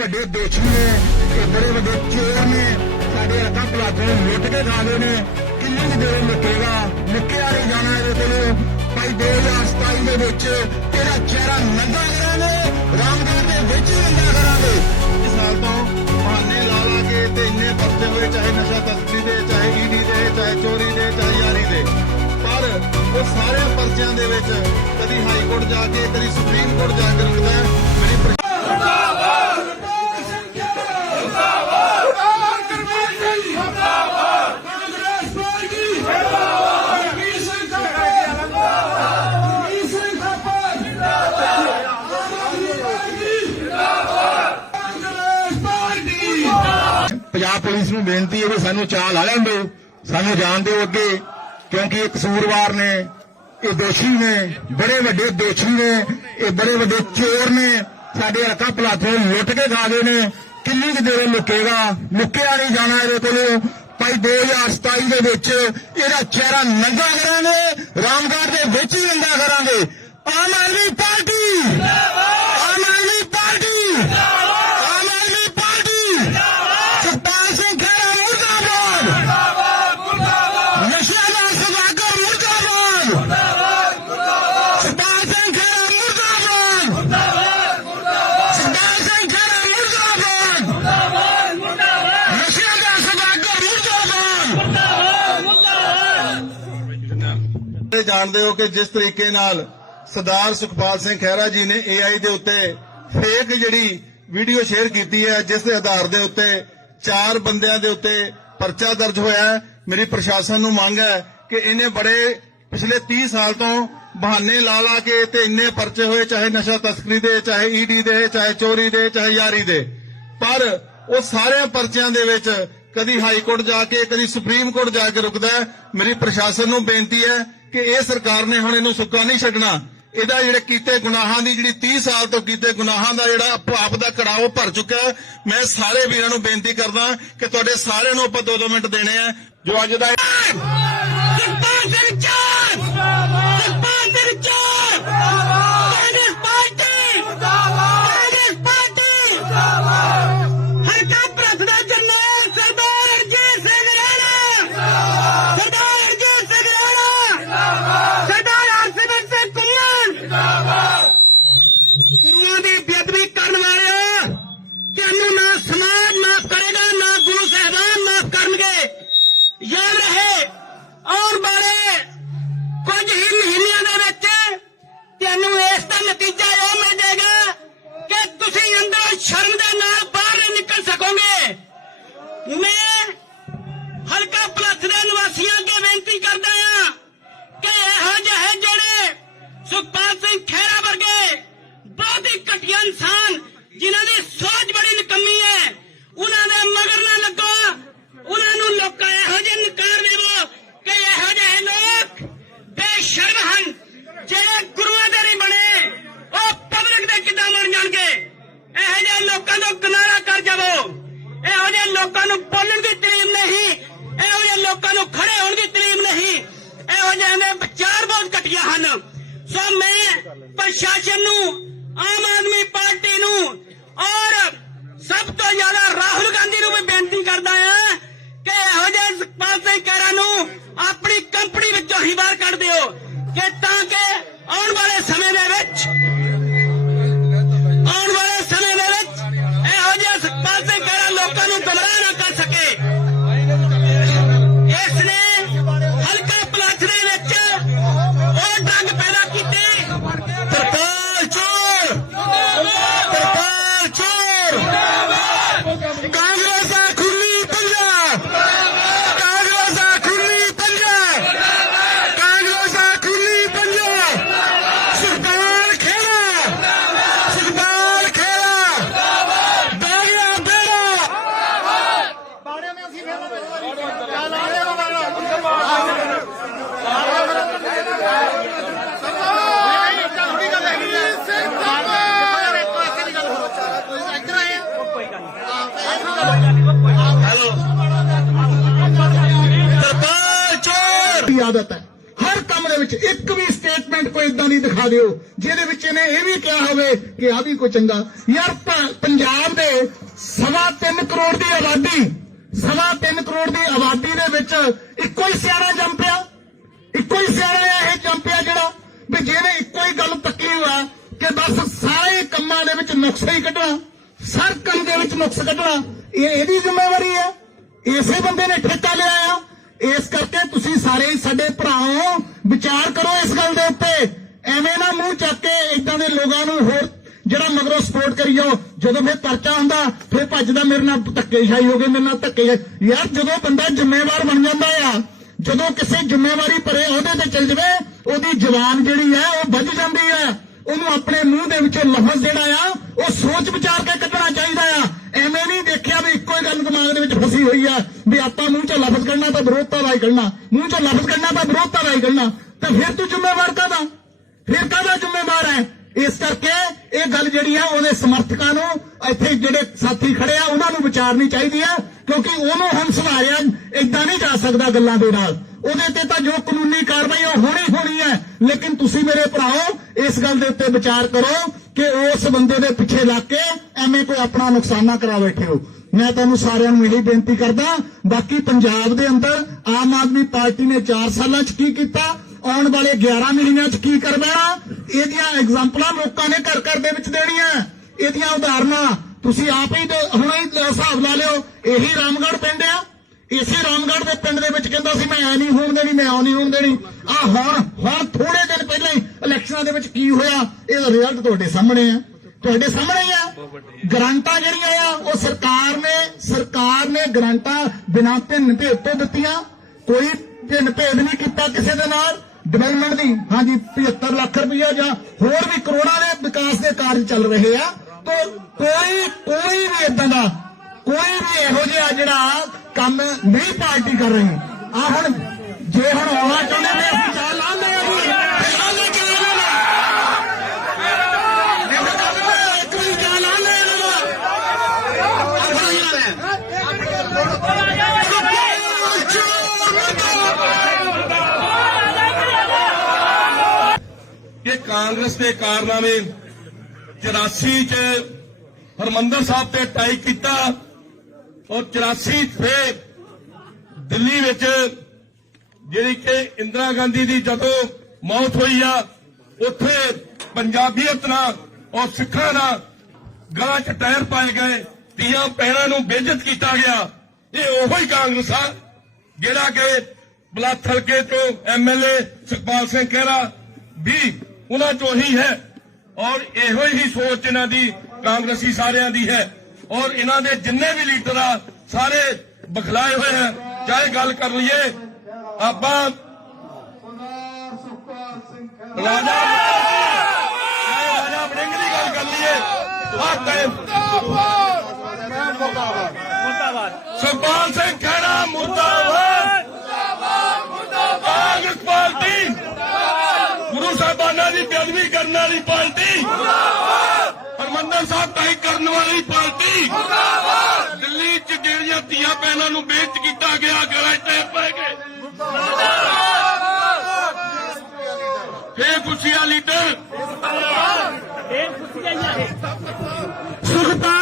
ਵੱਡੇ ਦੋਸ਼ੀ ਨੇ ਇਹ ਬੜੇ ਵੱਡੇ ਚੋਰ ਨੇ। ਸਾਡੇ ਹੱਥਾਂ ਨੂੰ ਲੁੱਟ ਕੇ ਖਾ ਗਏ ਨੇ। ਕਿੰਨੀ ਕੁ ਦੇਰ ਮੁੱਕੇਗਾ ਮੁੱਕਿਆ ਨਹੀਂ ਜਾਣਾ ਇਹਦੇ ਕੋਲੋਂ ਭਾਈ 2027 ਦੇ ਵਿੱਚ ਤੇਰਾ ਚਿਹਰਾ ਨੰਗਾ ਕਰਾਂਗੇ ਰਾਮਗੜ੍ਹ ਦੇ ਵਿੱਚ ਹੀ ਨੰਗਾ ਕਰਾਂਗੇ ਇਸ ਸਾਲ ਤੋਂ ਬਹਾਨੇ ਲਾ ਲਾ ਕੇ ਤੇ ਇੰਨੇ ਪਰਚੇ ਹੋਏ, ਚਾਹੇ ਨਸ਼ਾ ਤਸਕਰੀ ਦੇ, ਚਾਹੇ ਈਡੀ ਦੇ, ਚਾਹੇ ਚੋਰੀ ਦੇ, ਚਾਹੇ ਯਾਰੀ ਦੇ। ਪਰ ਉਹ ਸਾਰੇ ਪਰਚਿਆਂ ਦੇ ਵਿੱਚ ਕਦੀ ਹਾਈ ਕੋਰਟ ਜਾ ਕੇ, ਕਦੀ ਸੁਪਰੀਮ ਕੋਰਟ ਜਾ ਕੇ ਰੁਕਦਾ ਹੈ। ਬੇਨਤੀ ਹੈ ਵੀ ਸਾਨੂੰ ਚਾਹ ਲਾ ਲੈਣ ਦਿਓ, ਸਾਨੂੰ ਜਾਣ ਦਿਓ ਅੱਗੇ, ਕਿਉਂਕਿ ਇਹ ਕਸੂਰਵਾਰ ਨੇ, ਇਹ ਦੋਸ਼ੀ ਨੇ, ਬੜੇ ਵੱਡੇ ਦੋਸ਼ੀ ਨੇ, ਇਹ ਬੜੇ ਵੱਡੇ ਚੋਰ ਨੇ, ਸਾਡੇ ਹਲਕਾ ਪਲਾਟੋਂ ਲੁੱਟ ਕੇ ਖਾ ਗਏ ਨੇ। ਕਿੰਨੀ ਕੁ ਦੇਰ ਲੁਕੇਗਾ? ਮੁੱਕਿਆ ਨਹੀਂ ਜਾਣਾ ਇਹਦੇ ਕੋਲੋਂ। ਭਾਈ 2027 ਦੇ ਵਿੱਚ ਇਹਦਾ ਚਿਹਰਾ ਨੰਗਾ ਕਰਾਂਗੇ, ਰਾਮਗੜ੍ਹ ਦੇ ਵਿੱਚ ਹੀ ਨੰਗਾ ਕਰਾਂਗੇ। ਆਮ ਆਦਮੀ ਪਾਰਟੀ ਆਮ ਆਦਮੀ ਪਾਰਟੀ ਆਮ ਆਦਮੀ ਪਾਰਟੀ ਸੁਖਪਾਲ ਸਿੰਘ ਖਹਿਰਾ ਮੁਰਦਾਬਾਦ ਨਸ਼ਿਆਂ ਦਾ ਸਦਾਗਰ ਮੁਰਦਾਬਾਦ ਸੁਖਪਾਲ ਸਿੰਘ ਖਹਿਰਾ ਮੁਰਦਾਬਾਦ ਸੁਖਪਾਲ ਸਿੰਘ ਖਹਿਰਾ ਮੁਰਦਾਬਾਦ ਨਸ਼ਿਆਂ ਦਾ ਸਦਾਗਰ ਮੁਰਦਾਬਾਦ ਇਹ ਜਾਣਦੇ ਹੋ ਕਿ ਜਿਸ ਤਰੀਕੇ ਨਾਲ ਸਰਦਾਰ ਸੁਖਪਾਲ ਸਿੰਘ ਖਹਿਰਾ ਜੀ ਨੇ AI ਦੇ ਉੱਤੇ ਫੇਕ ਜਿਹੜੀ ਵੀਡੀਓ ਸ਼ੇਅਰ ਕੀਤੀ ਹੈ, ਜਿਸ ਦੇ ਆਧਾਰ ਦੇ ਉੱਤੇ ਚਾਰ ਬੰਦਿਆਂ ਦੇ ਉੱਤੇ ਪਰਚਾ ਦਰਜ ਹੋਇਆ ਮੇਰੀ ਪ੍ਰਸ਼ਾਸਨ ਨੂੰ ਮੰਗ ਹੈ ਕਿ ਇਹਨੇ ਬੜੇ ਪਿਛਲੇ 30 ਸਾਲ ਤੋਂ ਬਹਾਨੇ ਲਾ ਲਾ ਕੇ ਤੇ ਇੰਨੇ ਪਰਚੇ ਹੋਏ, ਚਾਹੇ ਨਸ਼ਾ ਤਸਕਰੀ ਦੇ, ਚਾਹੇ ਈਡੀ ਦੇ, ਚਾਹੇ ਚੋਰੀ ਦੇ, ਚਾਹੇ ਯਾਰੀ ਦੇ। ਪਰ ਉਹ ਸਾਰੇ ਪਰਚਿਆਂ ਦੇ ਵਿੱਚ ਕਦੀ ਹਾਈ ਕੋਰਟ ਜਾ ਕੇ, ਕਦੀ ਸੁਪਰੀਮ ਕੋਰਟ ਜਾ ਕੇ ਰੁਕਦਾ ਮੇਰੀ ਪ੍ਰਸ਼ਾਸਨ ਨੂੰ ਬੇਨਤੀ ਹੈ ਕਿ ਇਹ ਸਰਕਾਰ ਨੇ ਹੁਣ ਇਹਨੂੰ ਸੁੱਕਾ ਨਹੀਂ ਛੱਡਣਾ। ਇਹਦਾ ਜਿਹੜੇ ਕੀਤੇ ਗੁਨਾਹਾਂ ਦੀ ਜਿਹੜੀ 30 ਸਾਲ ਤੋਂ ਕੀਤੇ ਗੁਨਾਹਾਂ ਦਾ ਜਿਹੜਾ ਪਾਪ ਦਾ ਕੜਾਓ ਭਰ ਚੁੱਕਾ ਮੈਂ ਸਾਰੇ ਵੀਰਾਂ ਨੂੰ ਬੇਨਤੀ ਕਰਦਾ ਕਿ ਤੁਹਾਡੇ ਸਾਰਿਆਂ ਨੂੰ ਆਪਾਂ 2-2 ਮਿੰਟ ਦੇਣੇ ਆ। ਜੋ ਅੱਜ ਦਾ ਸਿੰਘ ਖਹਿਰਾ ਵਰਗੇ ਬਹੁਤ ਹੀ ਘਟੀਆ ਇਨਸਾਨ ਜਿਨ੍ਹਾਂ ਦੀ ਸੋਚ ਬੜੀ ਨਿਕੰਮੀ ਹੈ ਉਹਨਾਂ ਦੇ ਮਗਰ ਨਾ ਲੱਗੋ ਉਹਨਾਂ ਨੂੰ ਲੋਕਾਂ ਇਹੋ ਜਿਹੇ ਨਕਾਰ ਦੇਵੋ ਕਿ ਇਹੋ ਜਿਹੇ ਲੋਕ ਬੇਸ਼ਰਮ ਹਨ ਜਿਹੜੇ ਗੁਰੂਆਂ ਦੇ ਨਹੀਂ ਬਣੇ ਉਹ ਪਬਲਿਕ ਦੇ ਕਿੱਦਾਂ ਬਣ ਜਾਣਗੇ ਇਹੋ ਜਿਹੇ ਲੋਕਾਂ ਤੋਂ ਕਿਨਾਰਾ ਕਰ ਜਾਵੋ ਇਹੋ ਜਿਹੇ ਲੋਕਾਂ ਨੂੰ ਬੋਲਣ ਦੀ ਤਲੀਮ ਨਹੀਂ ਇਹੋ ਜਿਹੇ ਲੋਕਾਂ ਨੂੰ ਖੜੇ ਹੋਣ ਦੀ ਤਲੀਮ ਨਹੀਂ ਇਹੋ ਜਿਹੇ ਦੇ ਵਿਚਾਰ ਬਹੁਤ ਘਟੀਆ ਹਨ ਸੋ ਮੈਂ ਪ੍ਰਸ਼ਾਸਨ ਨੂੰ, ਆਮ ਆਦਮੀ ਪਾਰਟੀ ਨੂੰ ਔਰ ਸਭ ਤੋਂ ਜ਼ਿਆਦਾ ਰਾਹੁਲ ਗਾਂਧੀ ਨੂੰ ਵੀ ਬੇਨਤੀ ਕਰਦਾ ਹਾਂ ਕਿ ਇਹੋ ਜਿਹੇ ਸੁਖਪਾਲ ਸਿੰਘ ਖਹਿਰਾ ਨੂੰ ਆਪਣੀ ਕੰਪਨੀ ਵਿੱਚੋਂ ਹੀ ਬਾਹਰ ਕੱਢ ਦਿਓ ਕਿ ਤਾਂ ਕਿ ਆਉਣ ਵਾਲੇ ਸਮੇਂ ਦੇ ਵਿੱਚ ਦਿਖਾ ਦਿਓ। ਜਿਹਦੇ ਵਿੱਚ ਇਹਨੇ ਇਹ ਵੀ ਕਿਹਾ ਹੋਵੇ ਕਿ ਆ ਵੀ ਕੋਈ ਚੰਗਾ। ਯਾਰ ਪੰਜਾਬ ਦੇ ਸਵਾ ਤਿੰਨ ਕਰੋੜ ਦੀ ਆਬਾਦੀ, ਸਵਾ ਤਿੰਨ ਕਰੋੜ ਦੀ ਆਬਾਦੀ ਦੇ ਵਿੱਚ ਇੱਕੋ ਹੀ ਸਿਆਣਾ ਜੰਮ ਪਿਆ। ਇੱਕੋ ਹੀ ਸਿਆਣਾ ਹੈ ਇਹ ਜੰਪਿਆ ਜਿਹੜਾ ਵੀ ਜਿਹਨੇ ਇੱਕੋ ਹੀ ਗੱਲ ਤੱਕੀ ਹੋਆ ਕਿ ਬਸ ਸਾਰੇ ਕੰਮਾਂ ਦੇ ਵਿੱਚ ਨੁਕਸ ਹੀ ਕੱਢਣਾ ਸਰ ਕੰਮ ਦੇ ਵਿੱਚ ਨੁਕਸ ਕੱਢਣਾ, ਇਹ ਇਹਦੀ ਜ਼ਿੰਮੇਵਾਰੀ ਹੈ ਇਸੇ ਬੰਦੇ ਨੇ ਠੇਕਾ ਲਿਆ ਆ। ਇਸ ਕਰਕੇ ਤੁਸੀਂ ਸਾਰੇ ਹੀ ਸਾਡੇ ਭਰਾਓ ਵਿਚਾਰ ਕਰੋ ਇਸ ਗੱਲ ਦੇ ਉੱਤੇ। ਐਵੇਂ ਨਾ ਮੂੰਹ ਚੱਕ ਕੇ ਇਦਾਂ ਦੇ ਲੋਕਾਂ ਨੂੰ ਹੋਰ ਜਿਹੜਾ ਮਗਰੋਂ ਸਪੋਰਟ ਕਰੀ ਜਾਓ। ਜਦੋਂ ਫਿਰ ਪਰਚਾ ਹੁੰਦਾ, ਫਿਰ ਭੱਜਦਾ ਮੇਰੇ ਨਾਲ ਧੱਕੇਸ਼ਾਹੀ ਹੋ ਗਈ, ਮੇਰੇ ਨਾਲ ਧੱਕੇ ਯਾਰ ਜਦੋਂ ਬੰਦਾ ਜ਼ਿੰਮੇਵਾਰ ਬਣ ਜਾਂਦਾ ਆ, ਜਦੋਂ ਕਿਸੇ ਜ਼ਿੰਮੇਵਾਰੀ ਭਰੇ ਅਹੁਦੇ ਤੇ ਚੱਲ ਜਵੇ, ਉਹਦੀ ਜਵਾਨ ਜਿਹੜੀ ਹੈ ਉਹ ਵੱਜ ਜਾਂਦੀ ਹੈ ਉਹਨੂੰ ਆਪਣੇ ਮੂੰਹ ਦੇ ਵਿੱਚੋਂ ਲਫ਼ਜ਼ ਜਿਹੜਾ ਆ, ਉਹ ਸੋਚ ਵਿਚਾਰ ਕੇ ਕੱਢਣਾ ਚਾਹੀਦਾ ਆ। ਐਵੇਂ ਨਹੀਂ ਦੇਖਿਆ ਵੀ ਇੱਕੋ ਹੀ ਗੱਲ ਦਿਮਾਗ ਦੇ ਵਿੱਚ ਫਸੀ ਹੋਈ ਆ, ਵੀ ਆਪਾਂ ਮੂੰਹ ਚ ਲਫ਼ਜ਼ ਕੱਢਣਾ ਤਾਂ ਵਿਰੋਧਤਾ ਦਾ ਕੱਢਣਾ। ਮੂੰਹ ਚੋਂ ਲਫ਼ਜ਼ ਕੱਢਣਾ ਤਾਂ ਵਿਰੋਧਤਾ ਦਾ ਕੱਢਣਾ। ਤਾਂ ਫਿਰ ਤੂੰ ਜ਼ਿੰਮੇਵਾਰ ਕਾਹਦਾ? ਫਿਰ ਕਾਹਦਾ ਜ਼ਿੰਮੇਵਾਰ ਹੈ? ਇਸ ਕਰਕੇ ਇਹ ਗੱਲ ਜਿਹੜੀ ਆ, ਉਹਦੇ ਸਮਰਥਕਾਂ ਨੂੰ, ਇੱਥੇ ਜਿਹੜੇ ਸਾਥੀ ਖੜੇ ਆ, ਉਹਨਾਂ ਨੂੰ ਵਿਚਾਰਨੀ ਚਾਹੀਦੀ ਆ, ਕਿਉਂਕਿ ਉਹਨੂੰ ਹੁਣ ਸੁਧਾਰਿਆ ਇਦਾਂ ਨਹੀਂ ਜਾ ਸਕਦਾ ਗੱਲਾਂ ਦੇ ਨਾਲ। ਉਹਦੇ ਤੇ ਤਾਂ ਜੋ ਕਾਨੂੰਨੀ ਕਾਰਵਾਈ ਉਹ ਹੋਣੀ ਹੋਣੀ ਹੈ ਲੇਕਿਨ ਤੁਸੀਂ ਮੇਰੇ ਭਰਾਓ, ਇਸ ਗੱਲ ਦੇ ਉੱਤੇ ਵਿਚਾਰ ਕਰੋ ਕਿ ਉਸ ਬੰਦੇ ਦੇ ਪਿੱਛੇ ਲੱਗ ਕੇ ਐਵੇਂ ਕੋਈ ਆਪਣਾ ਨੁਕਸਾਨਾ ਕਰਾ ਬੈਠੇ ਹੋ। ਮੈਂ ਤੁਹਾਨੂੰ ਸਾਰਿਆਂ ਨੂੰ ਇਹੀ ਬੇਨਤੀ ਕਰਦਾ, ਬਾਕੀ ਪੰਜਾਬ ਦੇ ਅੰਦਰ ਆਮ ਆਦਮੀ ਪਾਰਟੀ ਨੇ 4 ਸਾਲਾਂ 'ਚ ਕੀ ਕੀਤਾ? ਆਉਣ ਵਾਲੇ 11 ਮਹੀਨਿਆਂ 'ਚ ਕੀ ਕਰਵਾਣਾ ਇਹਦੀਆਂ ਐਗਜ਼ਾਮਪਲਾਂ ਲੋਕਾਂ ਨੇ ਘਰ ਘਰ ਦੇ ਵਿੱਚ ਦੇਣੀਆਂ। ਇਹਦੀਆਂ ਉਦਾਹਰਨਾਂ ਤੁਸੀਂ ਆਪ ਹੀ ਹੁਣੇ ਹੀ ਹਿਸਾਬ ਲਾ ਲਿਓ। ਇਹੀ ਰਾਮਗੜ ਪਿੰਡ ਆ। ਇਸੇ ਰਾਮਗੜ ਦੇ ਪਿੰਡ ਦੇ ਵਿੱਚ ਕਹਿੰਦਾ ਸੀ, ਮੈਂ ਐ ਨਹੀਂ ਹੋਣ ਦੇਣੀ, ਮੈਂ ਉਹ ਨਹੀਂ ਹੋਣ ਦੇਣੀ। ਆ ਹੁਣ ਹੁਣ ਥੋੜੇ ਦਿਨ ਪਹਿਲਾਂ ਹੀ ਇਲੈਕਸ਼ਨਾਂ ਦੇ ਵਿੱਚ ਕੀ ਹੋਇਆ? ਇਹਦਾ ਰਿਜ਼ਲਟ ਤੁਹਾਡੇ ਸਾਹਮਣੇ ਆ। ਤੁਹਾਡੇ ਸਾਹਮਣੇ ਹੀ ਆ। ਗਰੰਟਾਂ ਜਿਹੜੀਆਂ ਆ, ਉਹ ਸਰਕਾਰ ਨੇ ਸਰਕਾਰ ਨੇ ਗਰੰਟਾਂ ਬਿਨਾਂ ਭਿੰਨ ਭੇਦ ਤੋਂ ਦਿੱਤੀਆਂ। ਕੋਈ ਭਿੰਨ ਭੇਦ ਨਹੀਂ ਕੀਤਾ ਕਿਸੇ ਦੇ ਨਾਲ। ਡਿਵੈਲਪਮੈਂਟ ਦੀ, ਹਾਂਜੀ 75 ਲੱਖ ਰੁਪਈਆ ਜਾਂ ਹੋਰ ਵੀ ਕਰੋੜਾਂ ਦੇ ਵਿਕਾਸ ਦੇ ਕਾਰਜ ਚੱਲ ਰਹੇ ਆ। ਤਾਂ ਕੋਈ ਕੋਈ ਵੀ ਇਦਾਂ ਦਾ, ਕੋਈ ਵੀ ਇਹੋ ਜਿਹਾ ਜਿਹੜਾ ਕੰਮ ਨਹੀਂ ਪਾਰਟੀ ਕਰ ਰਹੀ। ਆ ਹੁਣ, ਜੇ ਹੁਣ ਆਉਣਾ ਚਾਹੁੰਦੇ ਨੇ, ਅਸੀਂ ਚੱਲ ਲਾਉਂਦੇ ਆ ਜੀ ਚਾਹ ਲੈ ਕੇ ਆਉਂਦੇ ਨੇ ਦੇਖੋ ਕੰਮ ਨੇ ਇੱਕ ਵਾਰੀ ਚਾਹ ਲਾਉਂਦੇ ਆ ਇਹਨਾਂ ਦਾ ਕਿ ਕਾਂਗਰਸ ਦੇ ਕਾਰਨਾਮੇ 84 ਚ ਹਰਮੰਦਰ ਸਾਹਿਬ ਤੇ ਟਾਈ ਕੀਤਾ ਔਰ 84 ਫੇ ਦਿੱਲੀ ਵਿੱਚ ਜਿਹੜੀ ਕਿ ਇੰਦਰਾ ਗਾਂਧੀ ਦੀ ਜਦੋਂ ਮੌਤ ਹੋਈ ਆ, ਉੱਥੇ ਪੰਜਾਬੀਅਤ ਨਾਲ ਔਰ ਸਿੱਖਾਂ ਨਾਲ ਗਲਾਂ 'ਚ ਟਾਇਰ ਪਾਏ ਗਏ ਤੀਆਂ ਪੈਰਾਂ ਨੂੰ ਬੇਇੱਜ਼ਤ ਕੀਤਾ ਗਿਆ। ਇਹ ਉਹੋ ਹੀ ਕਾਂਗਰਸ ਆ, ਜਿਹੜਾ ਕਿ ਬਲਾਥ ਹਲਕੇ ਤੋਂ ਐਮਐਲਏ ਸੁਖਪਾਲ ਸਿੰਘ ਖਹਿਰਾ ਵੀ ਉਹਨਾਂ ਚੋਂ ਹੀ ਹੈ ਔਰ ਇਹੋ ਹੀ ਸੋਚ ਇਹਨਾਂ ਦੀ ਕਾਂਗਰਸੀ ਸਾਰਿਆਂ ਦੀ ਹੈ ਔਰ ਇਹਨਾਂ ਦੇ ਜਿੰਨੇ ਵੀ ਲੀਡਰ ਆ ਸਾਰੇ ਬਖਲਾਏ ਹੋਏ ਆ ਚਾਹੇ ਗੱਲ ਕਰ ਲਈਏ ਆਪਾਂ ਰਾਜਾ ਚਾਹੇ ਰਾਜਾ ਵੜਿੰਗ ਦੀ ਗੱਲ ਕਰ ਲਈਏ ਆਹ ਟਾਈਮ ਸੁਖਪਾਲ ਸਿੰਘ ਖਹਿਰਾ ਮੁਰਦਾਬਾਦ ਕਾਂਗਰਸ ਪਾਰਟੀ ਗੁਰੂ ਸਾਹਿਬਾਨਾਂ ਦੀ ਬੇਅਦਬੀ ਕਰਨ ਵਾਲੀ ਪਾਰਟੀ। ਹਰਮੰਦਰ ਸਾਹਿਬ ਤਾਈ ਕਰਨ ਵਾਲੀ ਪਾਰਟੀ। ਦਿੱਲੀ ਚ ਜਿਹੜੀਆਂ ਧੀਆਂ ਭੈਣਾਂ ਨੂੰ ਬੇਇੱਜ਼ਤ ਕੀਤਾ ਗਿਆ ਗਲਾ ਟੇ ਪੈ ਗਏ ਫੇਰ ਗੁੱਸਿਆ ਲੀਡਰ। ਸੁਖਪਾਲ